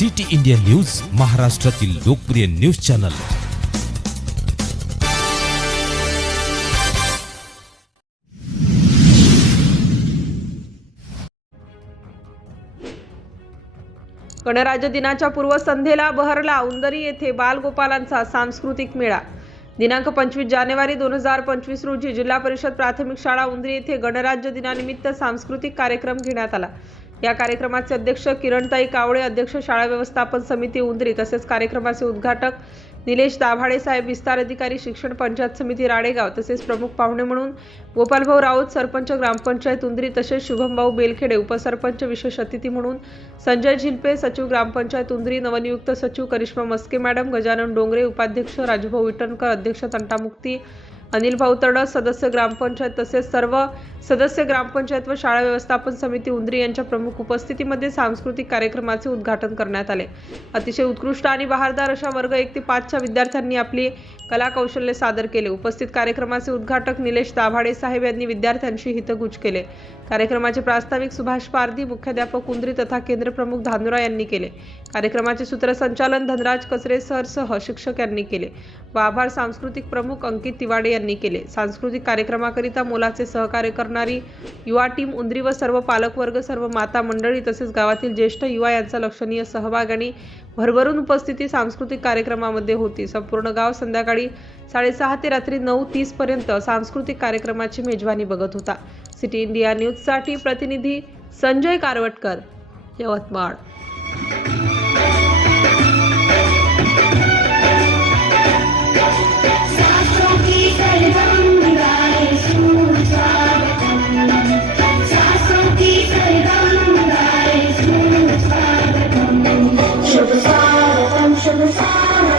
City India news महाराष्ट्रातील लोकप्रिय news channel. गणराज्य दिनाच्या पूर्वसंध्येला बहरला उंदरी येथे बालगोपालांचा सांस्कृतिक मेळा. दिनांक पंचवीस जानेवारी दोन हजार पंचवीस रोजी जिल्हा परिषद प्राथमिक शाळा उंदरी येथे गणराज्य दिनानिमित्त सांस्कृतिक कार्यक्रम घेण्यात आला. या कार्यक्रमाचे अध्यक्ष किरणताई कावळे अध्यक्ष शाळा व्यवस्थापन समिती उंदरी तसेच कार्यक्रमाचे उद्घाटक निलेश दाभाडे साहेब विस्तार अधिकारी शिक्षण पंचायत समिती राडेगाव तसेच प्रमुख पाहुणे म्हणून गोपालभाऊ राऊत सरपंच ग्रामपंचायत उंदरी तसेच शुभमभाऊ बेलखेडे उपसरपंच विशेष अतिथी म्हणून संजय झिलपे सचिव ग्रामपंचायत उंदरी नवनियुक्त सचिव करिश्मा मस्के मॅडम गजानन डोंगरे उपाध्यक्ष राजूभाऊ विटणकर अध्यक्ष तंटामुक्ती अनिल भाऊ तडस सदस्य ग्रामपंचायत तसेच सर्व सदस्य ग्रामपंचायत व शाळा व्यवस्थापन समिती उंदरी यांच्या प्रमुख उपस्थितीमध्ये सांस्कृतिक कार्यक्रमाचे उद्घाटन करण्यात आले. अतिशय उत्कृष्ट आणि बहारदार अशा वर्ग एक ते पाचच्या विद्यार्थ्यांनी आपली कला कौशल्य सादर केले. उपस्थित कार्यक्रमाचे उद्घाटक निलेश दाभाडे साहेब यांनी विद्यार्थ्यांशी हितगुज केले. कार्यक्रमाचे प्रास्ताविक सुभाष पारधी मुख्याध्यापक उंदरी तथा केंद्र प्रमुख धानुरा यांनी केले. कार्यक्रमाचे सूत्रसंचालन धनराज कचरे सरसह शिक्षक यांनी केले. व आभार सांस्कृतिक प्रमुख अंकित तिवाडे यांनी केले. सांस्कृतिक कार्यक्रमाकरिता मोलाचे सहकार्य करणारी युवा टीम उंदरी व सर्व पालकवर्ग सर्व माता मंडळी तसेच गावातील ज्येष्ठ युवा यांचा लक्षणीय सहभाग आणि भरभरून उपस्थिती सांस्कृतिक कार्यक्रमामध्ये होती. संपूर्ण गाव संध्याकाळी साडेसहा ते रात्री नऊ तीस पर्यंत सांस्कृतिक कार्यक्रमाची मेजवानी बघत होता. सिटी इंडिया न्यूजसाठी प्रतिनिधी Sanjay Karwatkar Yavatmal. to the fire.